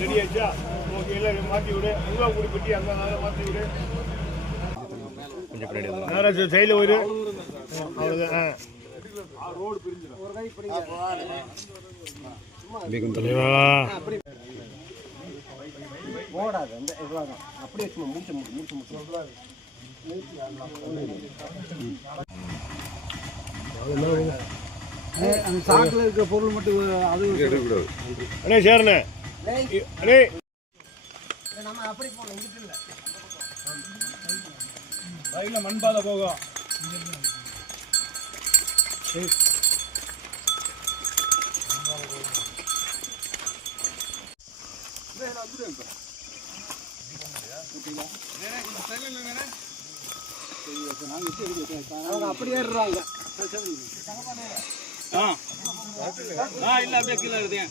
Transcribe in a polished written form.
ரெடியாச்சா? Okay, எல்லாம் மாற்றி விடு. உருவா கூடி பெட்டி அங்கே மாற்றி விடு. கொஞ்சம் பின்னாடி சைடில் ஒரு அவ்வளோதான். ரோடு பிரிஞ்சிடும். போடாது அந்த இவ்வளோதான். அப்படியே சும்மா மூச்சு அந்த சாக்கில் இருக்கிற பொருள் மட்டும் அது எடுக்கக்கூடாது. அண்ணே சேரணே அண்ணே நம்ம அப்படி போகணும். இங்கிட்டு இல்லை ரயிலில் மண்பாதை போகும். அப்படி ஏறுறாங்க. இல்ல அப்படியே கீழே இருக்குங்க.